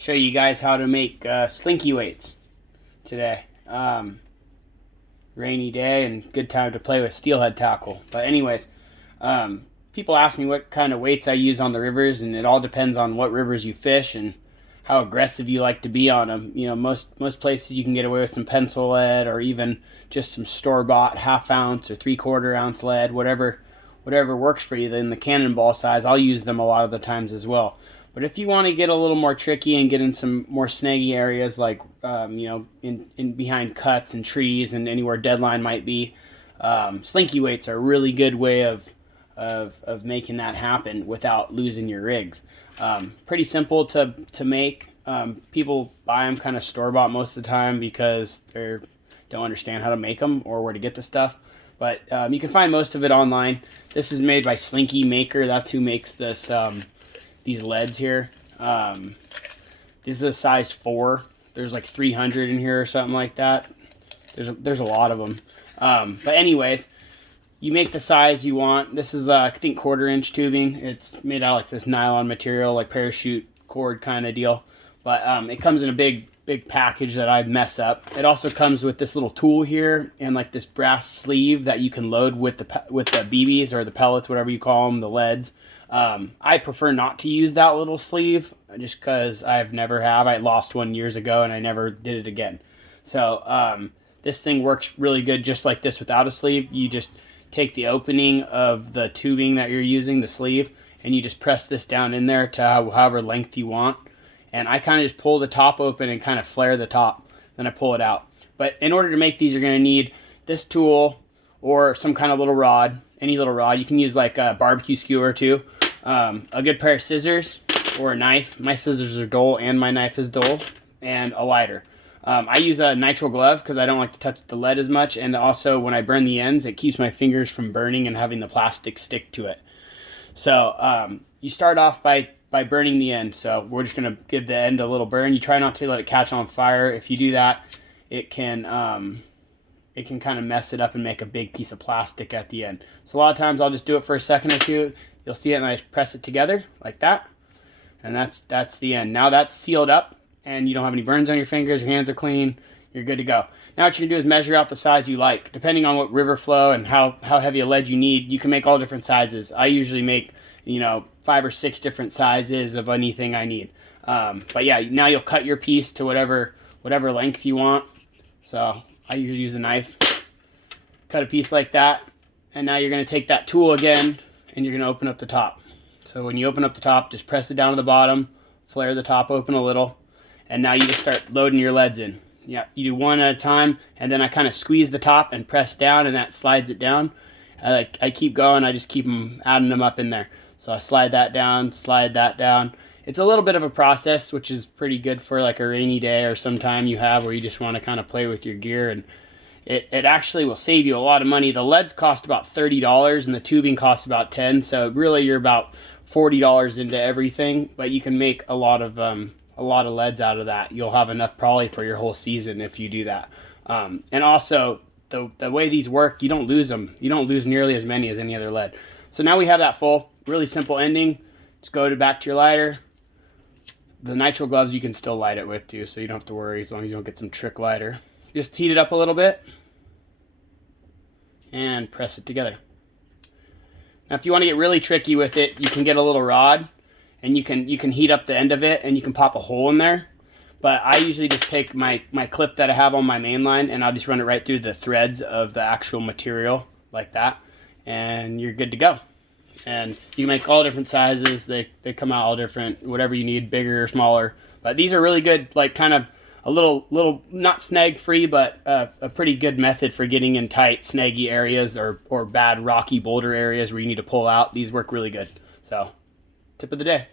show you guys how to make slinky weights today. Rainy day and good time to play with steelhead tackle. But anyways, people ask me what kind of weights I use on the rivers, and it all depends on what rivers you fish and how aggressive you like to be on them. You know, most places you can get away with some pencil lead or even just some store-bought half-ounce or three-quarter-ounce lead, whatever works for you. Then the cannonball size, I'll use them a lot of the times as well. But if you want to get a little more tricky and get in some more snaggy areas, like in behind cuts and trees and anywhere deadline might be, slinky weights are a really good way of making that happen without losing your rigs. Pretty simple to make. People buy them kind of store bought most of the time because they don't understand how to make them or where to get the stuff. But you can find most of it online. This is made by Slinky Maker. That's who makes this. These leads here. This is a size 4. There's like 300 in here or something like that. There's a lot of them. But anyways, you make the size you want. This is I think 1/4-inch tubing. It's made out of like this nylon material, like parachute cord kind of deal. But it comes in a big package that I mess up. It also comes with this little tool here and like this brass sleeve that you can load with the BBs or the pellets, whatever you call them, the leads. I prefer not to use that little sleeve just because I lost one years ago and I never did it again. So this thing works really good just like this without a sleeve. You just take the opening of the tubing that you're using, the sleeve, and you just press this down in there to however length you want. And I kind of just pull the top open and kind of flare the top. Then I pull it out. But in order to make these, you're going to need this tool or some kind of little rod. Any little rod. You can use like a barbecue skewer too. A good pair of scissors or a knife. My scissors are dull and my knife is dull. And a lighter. I use a nitrile glove because I don't like to touch the lead as much. And also when I burn the ends, it keeps my fingers from burning and having the plastic stick to it. So you start off by burning the end. So we're just going to give the end a little burn. You try not to let it catch on fire. If you do that, it can kind of mess it up and make a big piece of plastic at the end. So a lot of times I'll just do it for a second or two. You'll see it and I just press it together like that. And that's the end. Now that's sealed up and you don't have any burns on your fingers. Your hands are clean. You're good to go. Now what you're going to do is measure out the size you like. Depending on what river flow and how heavy a lead you need, you can make all different sizes. I usually make 5 or 6 different sizes of anything I need. But yeah, now you'll cut your piece to whatever length you want. So I usually use a knife. Cut a piece like that. And now you're going to take that tool again and you're going to open up the top. So when you open up the top, just press it down to the bottom, flare the top open a little, and now you just start loading your leads in. Yeah, you do one at a time, and then I kind of squeeze the top and press down, and that slides it down. I keep going. I just keep adding them up in there. So I slide that down, slide that down. It's a little bit of a process, which is pretty good for like a rainy day or some time you have where you just want to kind of play with your gear, and it actually will save you a lot of money. The leads cost about $30, and the tubing costs about $10. So really, you're about $40 into everything, but you can make a lot of leads out of that. You'll have enough probably for your whole season if you do that. And also, the way these work, you don't lose them. You don't lose nearly as many as any other lead. So now we have that full. Really simple ending. Just go back to your lighter. The nitrile gloves you can still light it with too, so you don't have to worry as long as you don't get some trick lighter. Just heat it up a little bit and press it together. Now if you want to get really tricky with it, you can get a little rod and you can heat up the end of it and you can pop a hole in there. But I usually just take my clip that I have on my main line and I'll just run it right through the threads of the actual material like that, and you're good to go. And you can make all different sizes. They come out all different, whatever you need, bigger or smaller. But these are really good, like kind of a little not snag free, but a pretty good method for getting in tight snaggy areas or bad rocky boulder areas where you need to pull out. These work really good. So, tip of the day.